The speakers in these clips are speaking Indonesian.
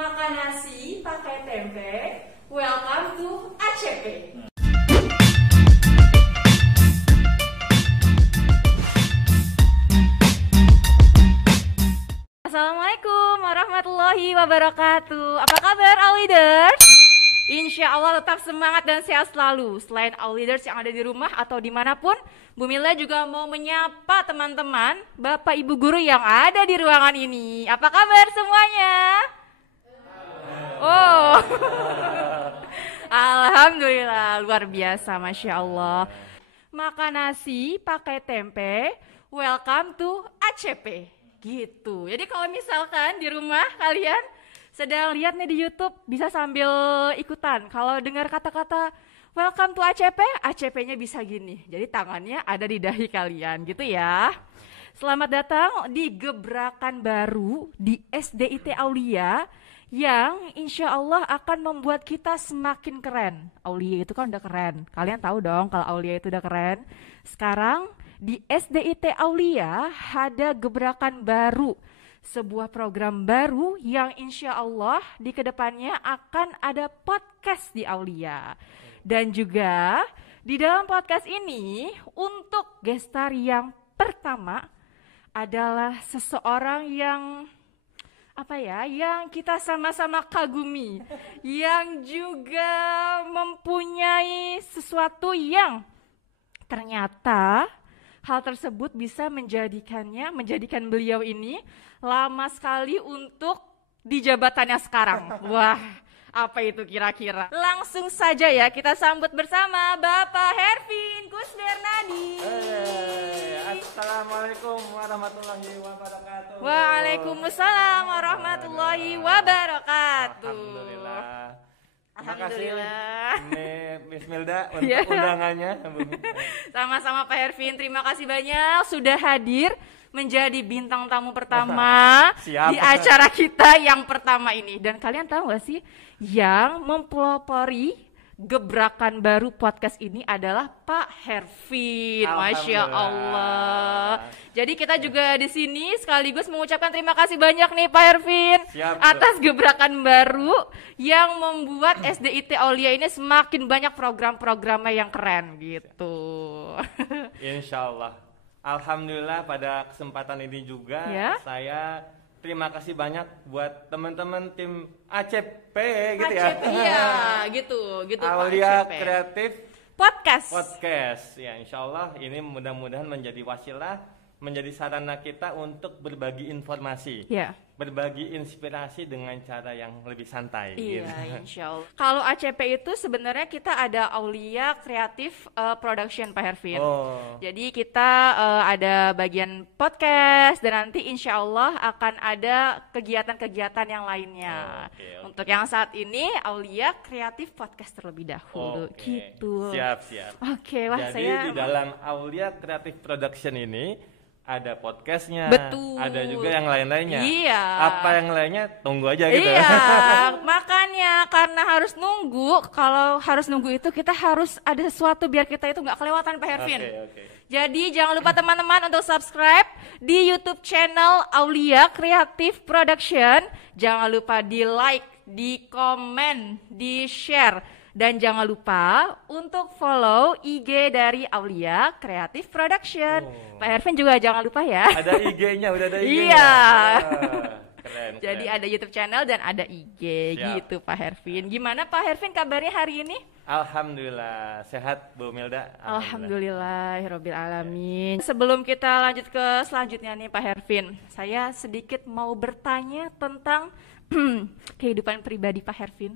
Makan nasi pakai tempe. Welcome to ACP. Assalamualaikum warahmatullahi wabarakatuh. Apa kabar all leaders? Insya Allah tetap semangat dan sehat selalu. Selain all leaders yang ada di rumah atau dimanapun, Bu Mila juga mau menyapa teman-teman, Bapak Ibu Guru yang ada di ruangan ini. Apa kabar semuanya? Oh, Alhamdulillah, luar biasa, Masya Allah. Makan nasi pakai tempe, welcome to ACP. Gitu. Jadi kalau misalkan di rumah kalian sedang lihat nih di YouTube, bisa sambil ikutan. Kalau dengar kata-kata welcome to ACP, ACP-nya bisa gini. Jadi tangannya ada di dahi kalian, gitu ya. Selamat datang di gebrakan baru di SDIT Aulia yang insya Allah akan membuat kita semakin keren. Aulia itu kan udah keren. Kalian tahu dong kalau Aulia itu udah keren. Sekarang di SDIT Aulia ada gebrakan baru. Sebuah program baru yang insya Allah di kedepannya akan ada podcast di Aulia. Dan juga di dalam podcast ini untuk gestar yang pertama adalah seseorang yang yang kita sama-sama kagumi, yang juga mempunyai sesuatu yang ternyata hal tersebut bisa menjadikan beliau ini lama sekali untuk di jabatannya sekarang. Wah, apa itu kira-kira? Langsung saja ya kita sambut bersama Bapak Hervin Kusbernadi. Assalamualaikum warahmatullahi wabarakatuh. Waalaikumsalam warahmatullahi wabarakatuh. Alhamdulillah. Miss Milda untuk undangannya. Sama-sama Pak Hervin, terima kasih banyak sudah hadir menjadi bintang tamu pertama di acara kita yang pertama ini. Dan kalian tahu gak sih, yang mempelopori gebrakan baru podcast ini adalah Pak Hervin. Masya Allah. Jadi kita juga di sini sekaligus mengucapkan terima kasih banyak nih Pak Hervin atas gebrakan baru yang membuat SDIT Aulia ini semakin banyak program-programnya yang keren gitu. Insya Allah. Alhamdulillah pada kesempatan ini juga saya terima kasih banyak buat teman-teman tim ACP gitu ya. Iya, gitu Aulia Pak ACP. Kreatif Podcast. Ya, insya Allah ini mudah-mudahan menjadi wasilah, menjadi sarana kita untuk berbagi informasi. Berbagi inspirasi dengan cara yang lebih santai. Iya, gitu. insya Allah. Kalau ACP itu sebenarnya kita ada Aulia Creative Production Pak Hervin. Jadi kita ada bagian podcast dan nanti insya Allah akan ada kegiatan-kegiatan yang lainnya. Untuk yang saat ini Aulia Creative Podcast terlebih dahulu. Gitu. Siap. Wah jadi saya di dalam Aulia Creative Production ini ada podcastnya, betul. Ada juga yang lain-lainnya. Iya. Apa yang lainnya tunggu aja gitu. Iya, makanya karena harus nunggu. Kalau harus nunggu itu kita harus ada sesuatu biar kita itu nggak kelewatan Pak Hervin. Jadi jangan lupa teman-teman untuk subscribe di YouTube channel Aulia Creative Production. Jangan lupa di like, di komen, di share. Dan jangan lupa untuk follow IG dari Aulia Creative Production. Pak Hervin juga jangan lupa ya. Ada IG-nya, udah ada IG-nya. Iya. Keren. Jadi ada YouTube channel dan ada IG. Gitu Pak Hervin. Gimana Pak Hervin kabarnya hari ini? Alhamdulillah, sehat Bu Milda. Alhamdulillahirabbil alamin. Sebelum kita lanjut ke selanjutnya nih Pak Hervin, saya sedikit mau bertanya tentang kehidupan pribadi Pak Hervin.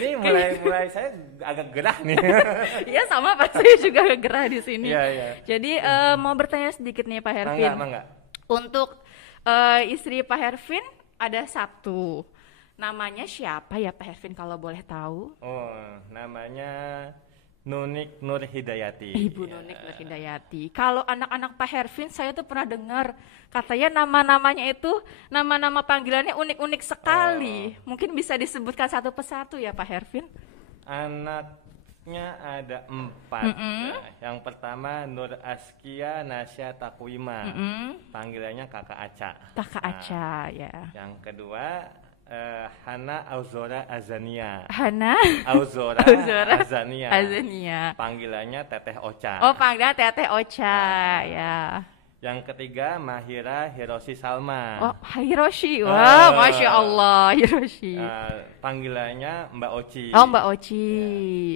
Ini mulai saya agak gerah nih. Iya sama Pak, saya juga agak gerah di sini. Iya. Jadi mau bertanya sedikit nih Pak Hervin. Mangga. Untuk istri Pak Hervin ada satu. Namanya siapa ya Pak Hervin kalau boleh tahu? Namanya Nunik Nur Hidayati. Ibu Nunik Nur Hidayati. Kalau anak-anak Pak Hervin saya tuh pernah dengar katanya nama-namanya itu nama-nama panggilannya unik-unik sekali. Mungkin bisa disebutkan satu persatu ya Pak Hervin? Anak ada 4. Nah, yang pertama Nur Askia Nasya Takwima, panggilannya Kakak Aca. Kakak Aca, ya. Yang kedua Hana Auzora Azania. Hana Auzora Azania. Panggilannya Teteh Ocha. Oh, panggilan Teteh Ocha, ya. Yang ketiga Mahira Hiroshi Salma. Oh, Hiroshi. Wah, Masya Allah, Hiroshi. Panggilannya Mbak Oci. Oh, Mbak Oci.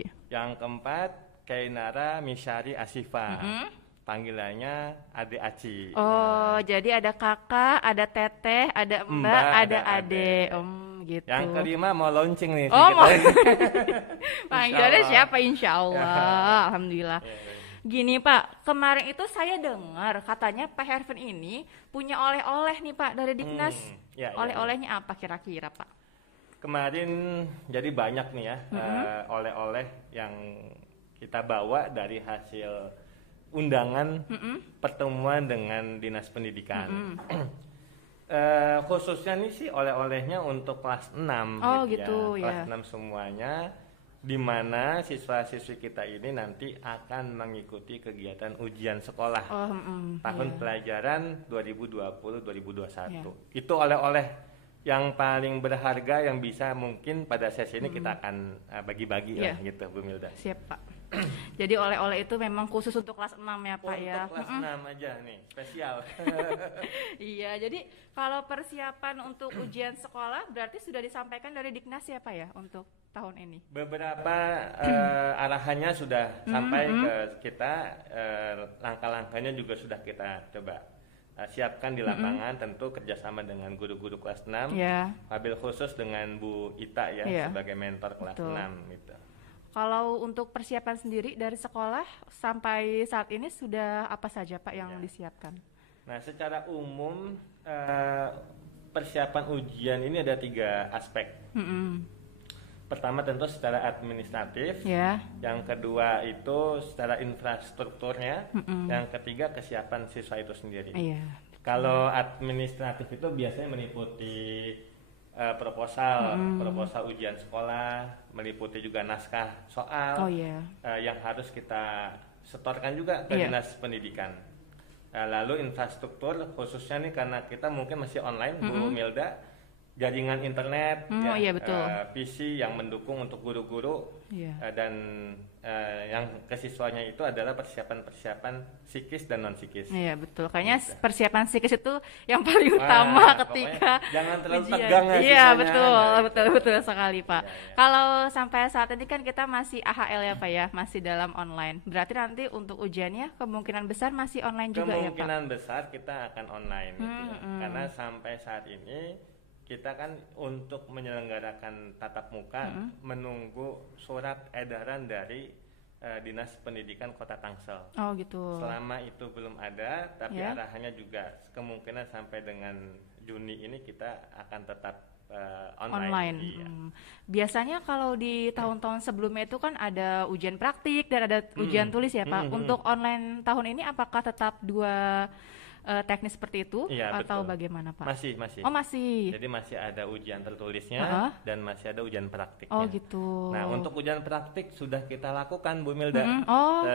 Ya. Yang keempat Kainara Mishari Asifa. Panggilannya Ade Aci. Oh, jadi ada kakak, ada teteh, ada mbak, ada ade. Gitu. Yang kelima mau launching nih. Oh, mau. Panggilannya siapa? Insya Allah. Alhamdulillah. Gini Pak, kemarin itu saya dengar katanya Pak Hervin ini punya oleh-oleh nih Pak dari Diknas. Oleh-olehnya apa kira-kira Pak? Kemarin jadi banyak nih ya oleh-oleh yang kita bawa dari hasil undangan pertemuan dengan Dinas Pendidikan. Khususnya nih sih oleh-olehnya untuk kelas 6 gitu ya. Kelas 6 semuanya, di mana siswa-siswi kita ini nanti akan mengikuti kegiatan ujian sekolah tahun pelajaran 2020-2021. Itu oleh-oleh yang paling berharga yang bisa mungkin pada sesi ini kita akan bagi-bagi lah gitu Bu Milda. Siap Pak. Jadi oleh-oleh itu memang khusus untuk kelas 6 ya Pak ya. Untuk kelas 6 aja nih, spesial. Iya, jadi kalau persiapan untuk ujian sekolah berarti sudah disampaikan dari Diknas ya Pak ya untuk tahun ini? Beberapa arahannya sudah sampai ke kita, langkah-langkahnya juga sudah kita coba siapkan di lapangan, tentu kerjasama dengan guru-guru kelas 6, wabil khusus dengan Bu Ita ya sebagai mentor kelas 6 gitu. Kalau untuk persiapan sendiri dari sekolah sampai saat ini sudah apa saja Pak yang disiapkan? Nah, secara umum persiapan ujian ini ada 3 aspek. Pertama tentu secara administratif, yang kedua itu secara infrastrukturnya, yang ketiga kesiapan siswa itu sendiri. Kalau administratif itu biasanya meliputi proposal ujian sekolah, meliputi juga naskah soal yang harus kita setorkan juga ke Dinas Pendidikan. Lalu infrastruktur khususnya nih karena kita mungkin masih online Bu Milda, jaringan internet, PC yang mendukung untuk guru-guru, dan yang ke siswanya itu adalah persiapan psikis dan non psikis. Iya betul, kayaknya persiapan psikis itu yang paling utama ketika jangan terlalu tegang ya. Iya betul sekali Pak. Kalau sampai saat ini kan kita masih AHL ya Pak ya, masih dalam online. Berarti nanti untuk ujiannya kemungkinan besar masih online juga ya Pak? Kemungkinan besar kita akan online karena sampai saat ini kita kan untuk menyelenggarakan tatap muka menunggu surat edaran dari Dinas Pendidikan Kota Tangsel. Oh gitu. Selama itu belum ada, tapi arahannya juga kemungkinan sampai dengan Juni ini kita akan tetap online. Iya. Biasanya kalau di tahun-tahun sebelumnya itu kan ada ujian praktik dan ada ujian tulis ya Pak. Untuk online tahun ini apakah tetap 2 teknis seperti itu atau betul. Bagaimana Pak? Masih. Oh masih. Jadi masih ada ujian tertulisnya dan masih ada ujian praktiknya. Oh gitu. Nah untuk ujian praktik sudah kita lakukan Bu Milda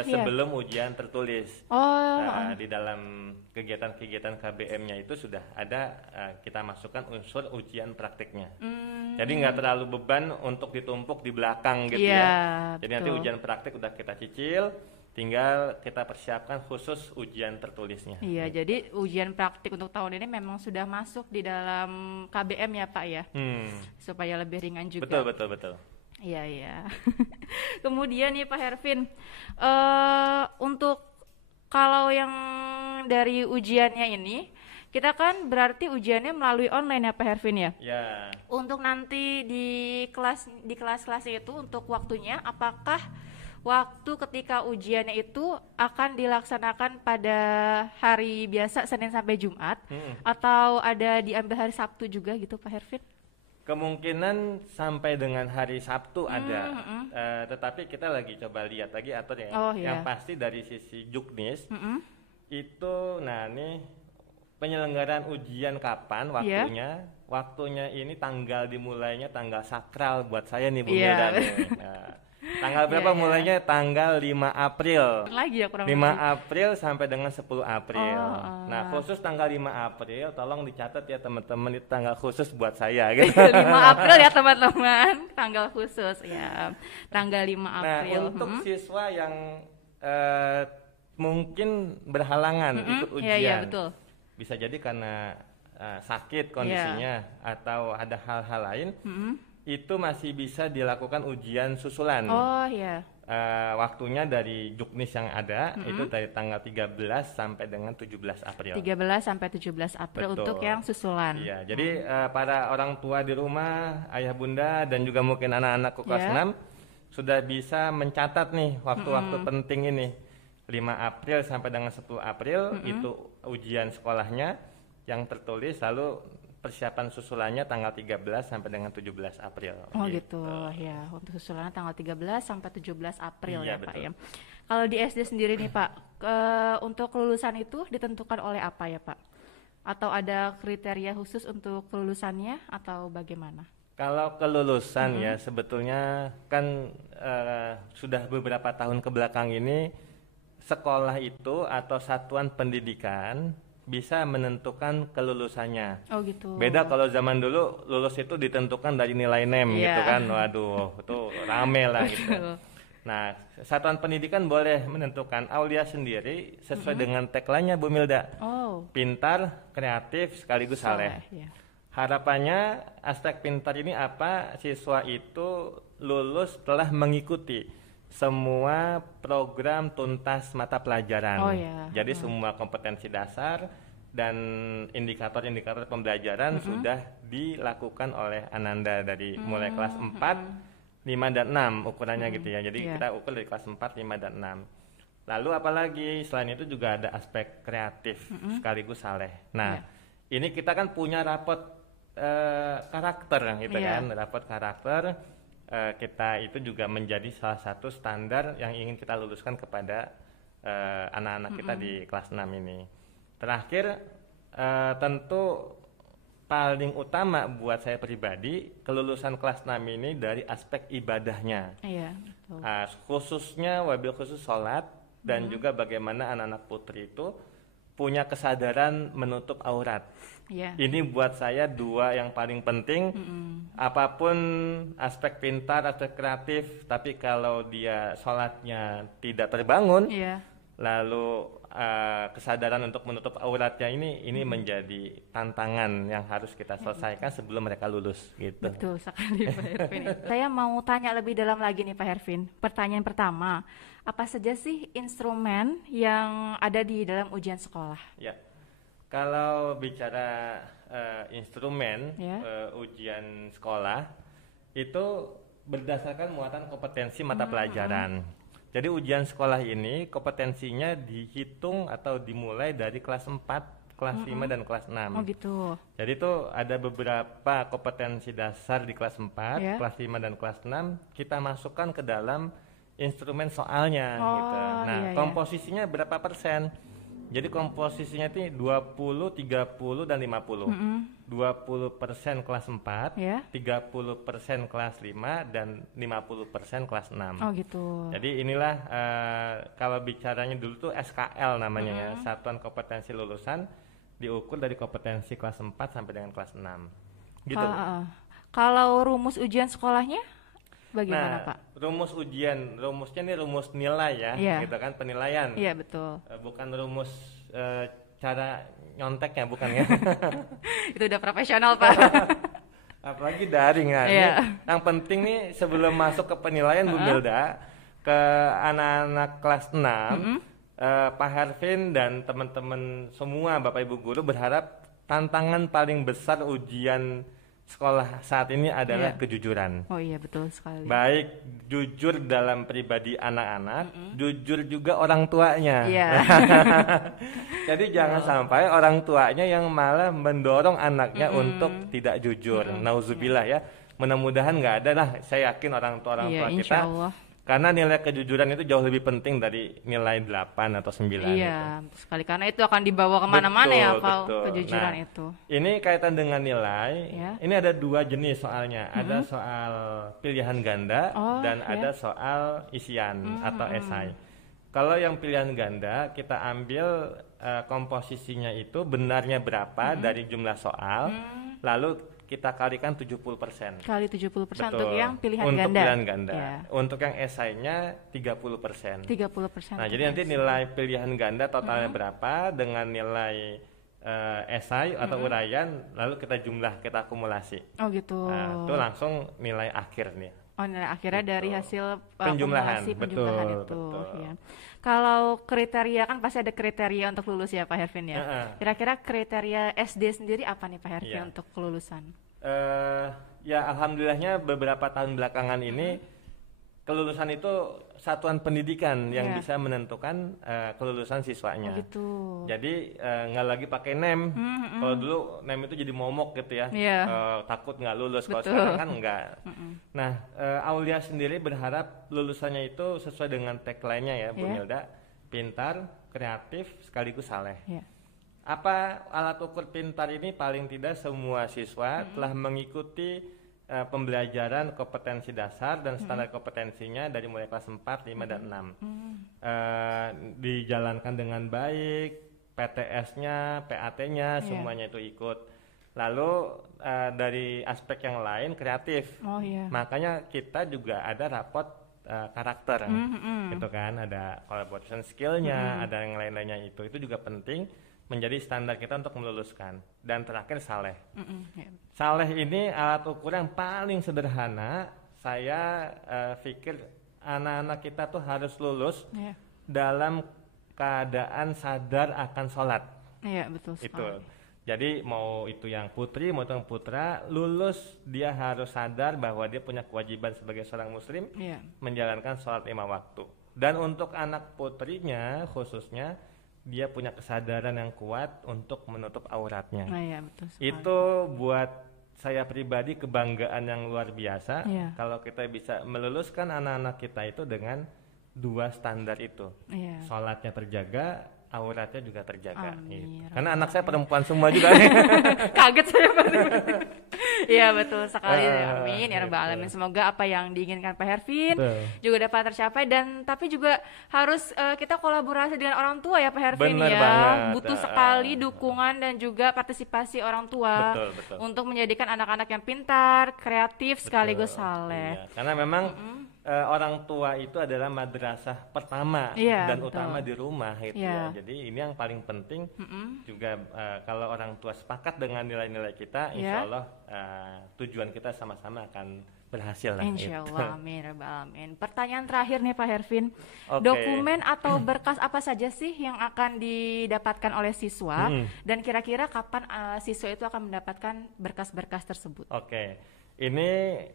sebelum ujian tertulis. Di dalam kegiatan-kegiatan KBM-nya itu sudah ada kita masukkan unsur ujian praktiknya. Jadi nggak terlalu beban untuk ditumpuk di belakang gitu ya. Jadi nanti ujian praktik udah kita cicil. Tinggal kita persiapkan khusus ujian tertulisnya. Iya, jadi ujian praktik untuk tahun ini memang sudah masuk di dalam KBM ya Pak ya, supaya lebih ringan juga. Betul. Iya. Kemudian nih Pak Hervin, untuk kalau yang dari ujiannya ini, kita kan berarti ujiannya melalui online ya Pak Hervin ya? Ya. Untuk nanti di kelas-kelas itu untuk waktunya, apakah waktu ketika ujiannya itu akan dilaksanakan pada hari biasa Senin sampai Jumat atau ada diambil hari Sabtu juga gitu Pak Hervin? Kemungkinan sampai dengan hari Sabtu ada, tetapi kita lagi coba lihat lagi atur ya. Yang pasti dari sisi Juknis itu, nah ini penyelenggaraan ujian kapan waktunya? Waktunya ini tanggal dimulainya tanggal sakral buat saya nih Bu Milda. Tanggal berapa mulainya? Tanggal 5 April. Lagi ya kurang 5 April sampai dengan 10 April. Nah, khusus tanggal 5 April tolong dicatat ya teman-teman, itu tanggal khusus buat saya gitu. 5 April ya teman-teman, tanggal khusus ya. Tanggal 5 April. Nah, untuk siswa yang mungkin berhalangan ikut ujian. Iya, betul. Bisa jadi karena sakit kondisinya atau ada hal-hal lain. Itu masih bisa dilakukan ujian susulan. Oh iya. Waktunya dari Juknis yang ada itu dari tanggal 13 sampai dengan 17 April. 13 sampai 17 April. Betul. Untuk yang susulan. Iya, jadi para orang tua di rumah, ayah bunda dan juga mungkin anak-anak kelas 6 sudah bisa mencatat nih waktu-waktu penting ini. 5 April sampai dengan 10 April itu ujian sekolahnya yang tertulis, lalu persiapan susulannya tanggal 13 sampai dengan 17 April. Oh gitu ya, untuk susulannya tanggal 13 sampai 17 April ya betul. Pak ya. Kalau di SD sendiri nih Pak, untuk kelulusan itu ditentukan oleh apa ya Pak? Atau ada kriteria khusus untuk kelulusannya atau bagaimana? Kalau kelulusan ya sebetulnya kan sudah beberapa tahun ke belakang ini sekolah itu atau satuan pendidikan bisa menentukan kelulusannya. Oh gitu. Beda kalau zaman dulu lulus itu ditentukan dari nilai NEM gitu kan. Waduh, itu rame lah gitu. Nah, satuan pendidikan boleh menentukan. Aulia sendiri sesuai dengan tagline-nya Bu Milda. Pintar, kreatif, sekaligus saleh. Harapannya aspek pintar ini apa? Siswa itu lulus setelah mengikuti semua program tuntas mata pelajaran. Jadi semua kompetensi dasar dan indikator-indikator pembelajaran sudah dilakukan oleh Ananda dari mulai kelas 4, 5 dan 6 ukurannya gitu ya. Jadi kita ukur dari kelas 4, 5 dan 6. Lalu apalagi selain itu juga ada aspek kreatif sekaligus saleh. Nah, ini kita kan punya rapot karakter gitu kan, rapot karakter. Kita itu juga menjadi salah satu standar yang ingin kita luluskan kepada anak-anak kita di kelas 6 ini. Terakhir tentu paling utama buat saya pribadi kelulusan kelas 6 ini dari aspek ibadahnya. Betul. Khususnya wabil khusus sholat dan juga bagaimana anak-anak putri itu punya kesadaran menutup aurat. Ini buat saya dua yang paling penting. Apapun aspek pintar, aspek kreatif, tapi kalau dia sholatnya tidak terbangun, lalu kesadaran untuk menutup auratnya ini menjadi tantangan yang harus kita selesaikan sebelum mereka lulus gitu. Betul sekali Pak Hervin. Saya mau tanya lebih dalam lagi nih Pak Hervin. Pertanyaan pertama, apa saja sih instrumen yang ada di dalam ujian sekolah? Kalau bicara instrumen ujian sekolah itu berdasarkan muatan kompetensi mata pelajaran. Jadi ujian sekolah ini kompetensinya dihitung atau dimulai dari kelas 4, kelas 5 dan kelas 6. Oh gitu. Jadi itu ada beberapa kompetensi dasar di kelas 4, kelas 5 dan kelas 6 kita masukkan ke dalam instrumen soalnya gitu. Nah, komposisinya berapa persen? Jadi komposisinya itu 20, 30 dan 50. 20% kelas 4, 30% kelas 5 dan 50% kelas 6. Oh gitu. Jadi inilah kalau bicaranya dulu tuh SKL namanya ya, Satuan Kompetensi Lulusan, diukur dari kompetensi kelas 4 sampai dengan kelas 6. Gitu. Kalau rumus ujian sekolahnya bagaimana Pak? Rumusnya ini rumus nilai ya, gitu kan, penilaian. Iya betul. Bukan rumus cara nyonteknya, bukan ya? Itu udah profesional Pak. Apalagi daring kan. Yang penting nih sebelum masuk ke penilaian Bu Milda, ke anak-anak kelas 6, Pak Hervin dan teman-teman semua Bapak Ibu guru berharap tantangan paling besar ujian sekolah saat ini adalah kejujuran. Oh iya betul sekali. Baik jujur dalam pribadi anak-anak, jujur juga orang tuanya. Jadi jangan sampai orang tuanya yang malah mendorong anaknya untuk tidak jujur. Nauzubillah ya. Mudah-mudahan nggak ada lah. Saya yakin orang tua kita Karena nilai kejujuran itu jauh lebih penting dari nilai 8 atau 9. Iya, gitu. Sekali karena itu akan dibawa kemana-mana ya, Val, kejujuran itu. Ini kaitan dengan nilai. Ini ada 2 jenis soalnya. Ada soal pilihan ganda dan ada soal isian atau esai. Kalau yang pilihan ganda kita ambil komposisinya itu benarnya berapa dari jumlah soal, lalu kita kalikan 70%. Kali 70% untuk yang pilihan untuk ganda. Untuk pilihan ganda. Yeah. Untuk yang esainya 30%. 30%. Nah, jadi nanti nilai pilihan ganda totalnya berapa dengan nilai esai atau uraian, lalu kita akumulasi. Oh gitu. Nah, itu langsung nilai akhir nih. Oh, nilai akhirnya dari hasil penjumlahan itu. Betul. Ya. Kalau kriteria kan pasti ada kriteria untuk lulus ya Pak Hervin ya. Kira-kira kriteria SD sendiri apa nih Pak Hervin untuk kelulusan? Ya alhamdulillahnya beberapa tahun belakangan ini kelulusan itu satuan pendidikan yang bisa menentukan kelulusan siswanya. Oh gitu. Jadi nggak lagi pakai NEM. Kalau dulu NEM itu jadi momok gitu ya. Takut nggak lulus. Kalau sekarang kan enggak. Nah, Aulia sendiri berharap lulusannya itu sesuai dengan tagline-nya ya, Bu Milda. Pintar, kreatif, sekaligus saleh. Apa alat ukur pintar ini? Paling tidak semua siswa telah mengikuti pembelajaran kompetensi dasar dan standar kompetensinya dari mulai kelas 4, 5, dan 6 dijalankan dengan baik, PTS-nya, PAT-nya semuanya itu ikut. Lalu dari aspek yang lain kreatif, makanya kita juga ada rapot karakter, gitu kan, ada collaboration skill-nya, ada yang lain-lainnya itu juga penting menjadi standar kita untuk meluluskan. Dan terakhir saleh. Saleh ini alat ukur yang paling sederhana. Saya pikir anak-anak kita tuh harus lulus dalam keadaan sadar akan sholat. Iya, betul sekali. Itu. Jadi mau itu yang putri, mau itu yang putra, lulus dia harus sadar bahwa dia punya kewajiban sebagai seorang muslim menjalankan sholat 5 waktu. Dan untuk anak putrinya khususnya, dia punya kesadaran yang kuat untuk menutup auratnya. Betul sekali. Itu buat saya pribadi kebanggaan yang luar biasa kalau kita bisa meluluskan anak-anak kita itu dengan 2 standar itu. Sholatnya terjaga, auratnya juga terjaga. Gitu. Karena anak saya perempuan semua juga. Kaget saya pasti. Iya betul sekali. Amin ya rabbal alamin. Semoga apa yang diinginkan Pak Hervin juga dapat tercapai, dan tapi juga harus kita kolaborasi dengan orang tua ya Pak Hervin. Bener banget. Butuh sekali dukungan dan juga partisipasi orang tua betul. untuk menjadikan anak-anak yang pintar, kreatif sekaligus saleh. Karena memang orang tua itu adalah madrasah pertama dan utama di rumah gitu ya. Jadi ini yang paling penting juga kalau orang tua sepakat dengan nilai-nilai kita, insya Allah tujuan kita sama-sama akan berhasil lah. Insya Allah, amin rabbal alamin. Pertanyaan terakhir nih Pak Hervin, dokumen atau berkas apa saja sih yang akan didapatkan oleh siswa dan kira-kira kapan siswa itu akan mendapatkan berkas-berkas tersebut? Ini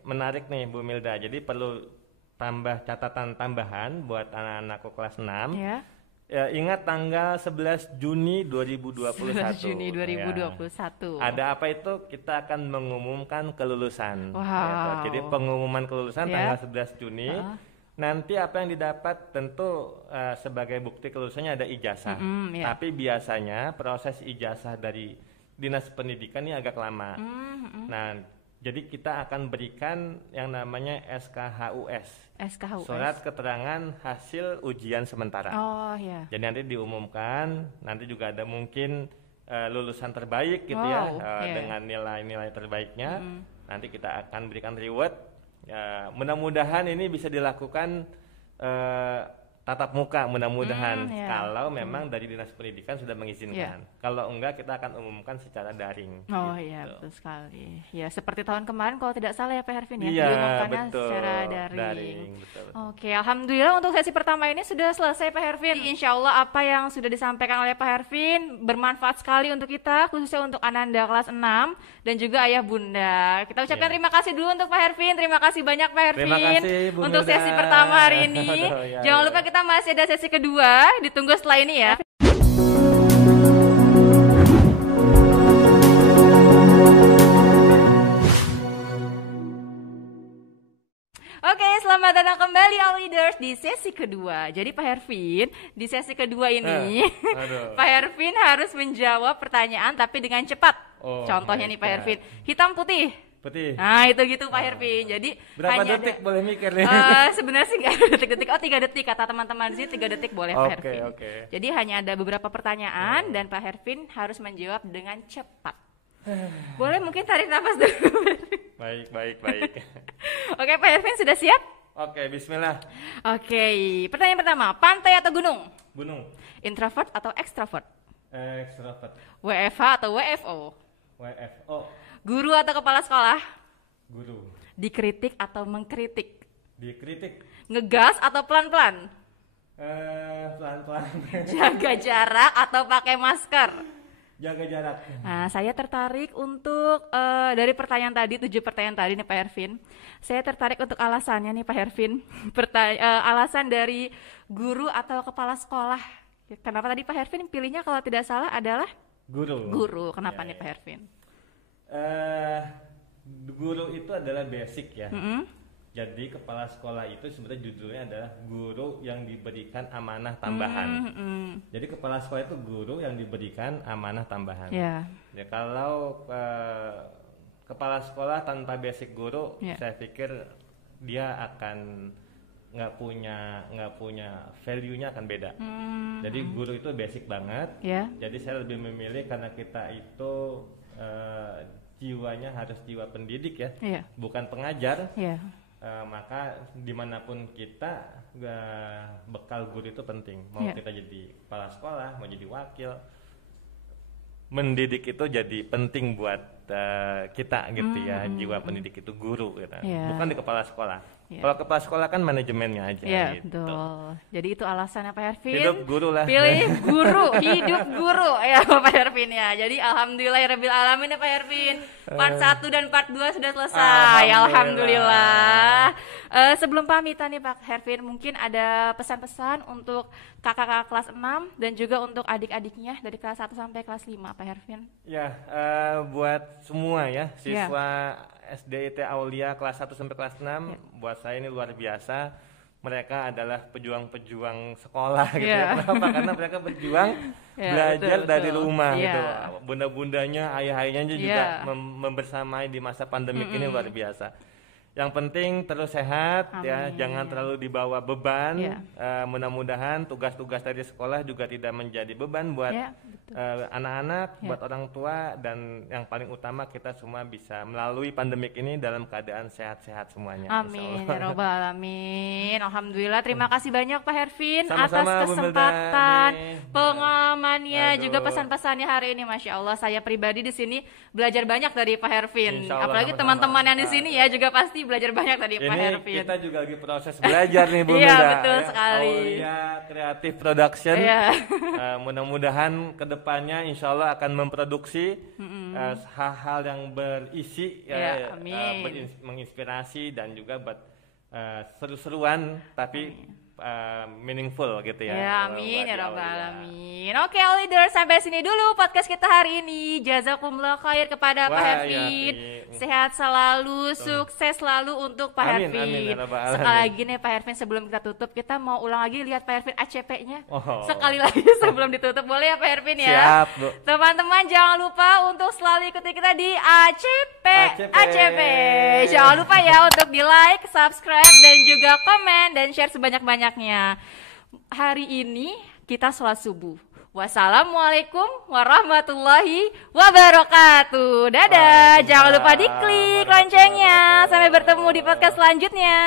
menarik nih Bu Milda, jadi perlu tambah catatan tambahan buat anak-anakku kelas 6. Ingat tanggal 11 Juni 2021. 11 Juni 2021. Ada apa itu? Kita akan mengumumkan kelulusan. Gitu. Jadi pengumuman kelulusan tanggal 11 Juni. Nanti apa yang didapat tentu sebagai bukti kelulusannya ada ijazah. Tapi biasanya proses ijazah dari Dinas Pendidikan ini agak lama. Nah, jadi kita akan berikan yang namanya SKHUS. Surat keterangan hasil ujian sementara. Jadi nanti diumumkan, nanti juga ada mungkin lulusan terbaik gitu dengan nilai-nilai terbaiknya. Nanti kita akan berikan reward. Mudah-mudahan ini bisa dilakukan tatap muka, mudah-mudahan kalau memang dari Dinas Pendidikan sudah mengizinkan. Kalau enggak kita akan umumkan secara daring. Iya betul sekali. Ya seperti tahun kemarin kalau tidak salah ya Pak Hervin ya, diumumkannya secara daring. Betul. Alhamdulillah untuk sesi pertama ini sudah selesai Pak Hervin. Insya Allah apa yang sudah disampaikan oleh Pak Hervin bermanfaat sekali untuk kita, khususnya untuk Ananda kelas 6 dan juga ayah bunda. Kita ucapkan terima kasih dulu untuk Pak Hervin. Terima kasih banyak Pak Hervin untuk sesi pertama hari ini. Jangan lupa kita masih ada sesi kedua, ditunggu setelah ini ya. Selamat datang kembali All Leaders di sesi kedua. Jadi Pak Hervin, di sesi kedua ini Pak Hervin harus menjawab pertanyaan tapi dengan cepat. Contohnya nih Pak Hervin, hitam putih. Putih. Nah itu gitu Pak Hervin. Jadi berapa detik boleh mikir nih? Sebenarnya sih nggak detik-detik. 3 detik kata teman-teman di sini 3 detik boleh Pak Hervin. Jadi hanya ada beberapa pertanyaan dan Pak Hervin harus menjawab dengan cepat. Boleh mungkin tarik nafas dulu. Baik. Oke Pak Hervin sudah siap? Oke, bismillah. Oke, pertanyaan pertama, pantai atau gunung? Gunung. Introvert atau extrovert? Extrovert. WFH atau WFO? WFO. Guru atau kepala sekolah? Guru. Dikritik atau mengkritik? Dikritik. Ngegas atau pelan-pelan? Pelan-pelan. Jaga jarak atau pakai masker? Jaga jarak. Nah, saya tertarik untuk dari pertanyaan tadi, 7 pertanyaan tadi nih Pak Hervin. Saya tertarik untuk alasannya nih Pak Hervin. Alasan dari guru atau kepala sekolah. Kenapa tadi Pak Hervin pilihnya kalau tidak salah adalah guru. Kenapa nih Pak Hervin? Guru itu adalah basic ya. Jadi kepala sekolah itu sebenarnya judulnya adalah guru yang diberikan amanah tambahan. Jadi kepala sekolah itu guru yang diberikan amanah tambahan. Ya kalau kepala sekolah tanpa basic guru, saya pikir dia akan nggak punya value-nya akan beda. Jadi guru itu basic banget. Jadi saya lebih memilih karena kita itu jiwanya harus jiwa pendidik ya, bukan pengajar. Maka dimanapun kita bekal guru itu penting. Mau kita jadi kepala sekolah, mau jadi wakil, mendidik itu jadi penting buat kita gitu ya. Jiwa pendidik itu guru gitu. Bukan di kepala sekolah. Kalau kepala sekolah kan manajemennya aja gitu. Betul. Jadi itu alasannya Pak Hervin. Hidup guru lah. Pilih guru, hidup guru ya Pak Hervin ya. Jadi alhamdulillahirabbil alamin ya Pak Hervin. Part 1 dan part 2 sudah selesai. Alhamdulillah. Sebelum pamitan nih Pak Hervin, mungkin ada pesan-pesan untuk kakak-kakak kelas 6 dan juga untuk adik-adiknya dari kelas 1 sampai kelas 5 Pak Hervin. Ya, buat semua ya siswa SDIT Aulia kelas 1 sampai kelas 6, buat saya ini luar biasa. Mereka adalah pejuang-pejuang sekolah gitu ya. Kenapa? Karena mereka berjuang belajar dari rumah gitu. Bunda-bundanya, ayah-ayahnya juga membersamai di masa pandemik ini luar biasa. Yang penting terus sehat. Ya, jangan terlalu dibawa beban. Mudah-mudahan tugas-tugas dari sekolah juga tidak menjadi beban buat anak-anak, buat orang tua, dan yang paling utama kita semua bisa melalui pandemik ini dalam keadaan sehat-sehat semuanya. Amin ya robbal alamin. Alhamdulillah, terima kasih banyak Pak Hervin atas kesempatan, pengalamannya, juga pesan-pesannya hari ini. Masya Allah, saya pribadi di sini belajar banyak dari Pak Hervin. Apalagi teman-teman yang di sini ya juga pasti belajar banyak dari Pak Hervin. Kita juga lagi proses belajar nih Bu Mida. Iya betul sekali. Aulia Creative Production. Mudah-mudahan kedepannya insya Allah akan memproduksi hal-hal yang berisi, menginspirasi dan juga buat seru-seruan tapi meaningful gitu ya. Amin ya rabbal alamin. Oke, All Leaders, sampai sini dulu podcast kita hari ini. Jazakumullah khair kepada Pak Hervin. Sehat selalu, sukses selalu untuk Pak Hervin. Sekali lagi nih Pak Hervin, sebelum kita tutup, kita mau ulang lagi lihat Pak Hervin ACP-nya. Sekali lagi sebelum ditutup, boleh ya Pak Hervin ya? Siap, Bu. Teman-teman jangan lupa untuk selalu ikuti kita di ACP. Jangan lupa ya untuk di like, subscribe, dan juga komen dan share sebanyak-banyaknya. Hari ini kita sholat subuh. Wassalamualaikum warahmatullahi wabarakatuh. Dadah. Jangan lupa diklik loncengnya. Sampai bertemu di podcast selanjutnya.